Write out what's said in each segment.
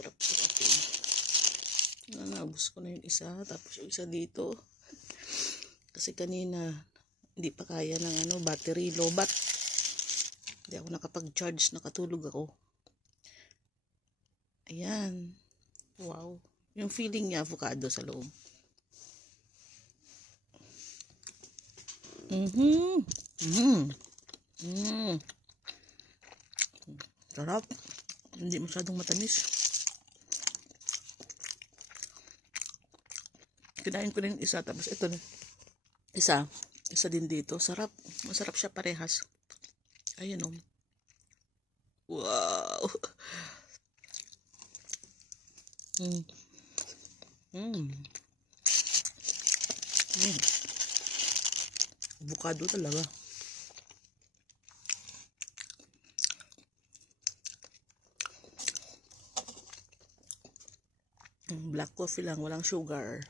Sarap-sarapin. Naubos ko na yung isa, tapos yung isa dito. Kasi kanina, hindi pa kaya ng battery, lobat. Hindi ako nakapag-charge, nakatulog ako. Ayan. Wow. Yung feeling niya, avocado sa loob. Sarap. Hindi masyadong matamis. Kinain ko na yung isa, tapos ito na. Isa din dito. Sarap. Masarap siya parehas. Ayan o. Wow. Avocado talaga. Black coffee lang, walang sugar.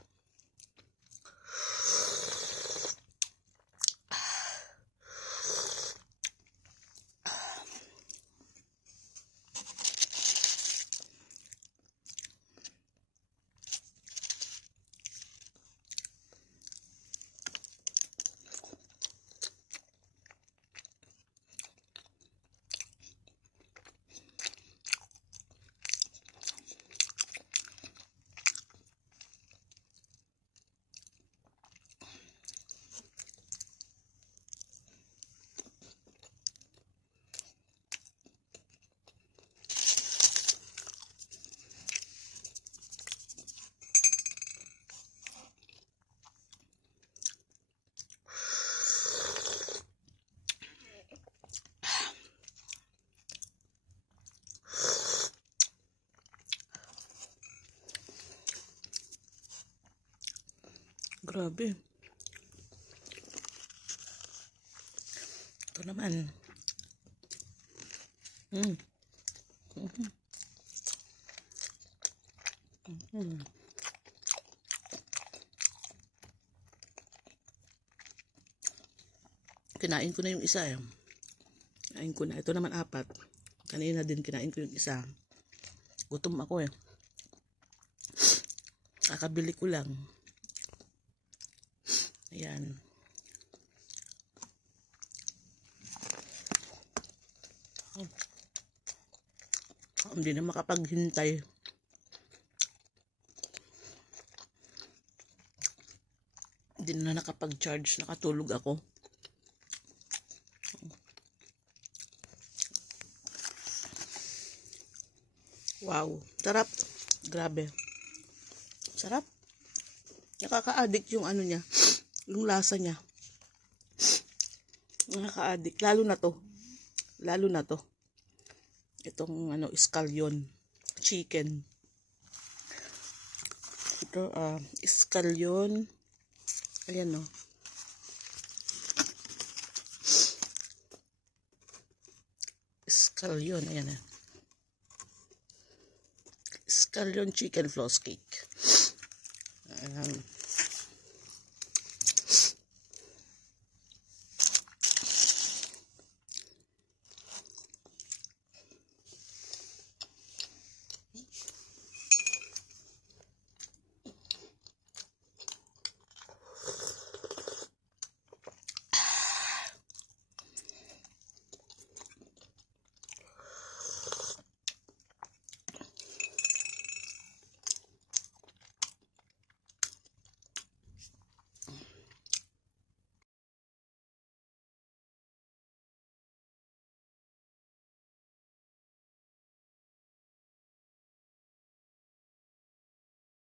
Grabe. Ito naman. Kinain ko na yung isa. Kinain ko na. Ito naman 4. Kanina din kinain ko yung isa. Gutom ako eh. Kakabili ko lang. Ayan. Hindi na makapaghintay. Hindi na nakapag-charge. Nakatulog ako. Wow. Sarap. Grabe. Sarap. Nakaka-addict yung ano niya. Yung lasa niya. Nakaka-addict. Lalo na to. Itong scallion. Chicken. Ito, scallion. Ayan o. Scallion. Ayan na. Scallion chicken floss cake. Ayan.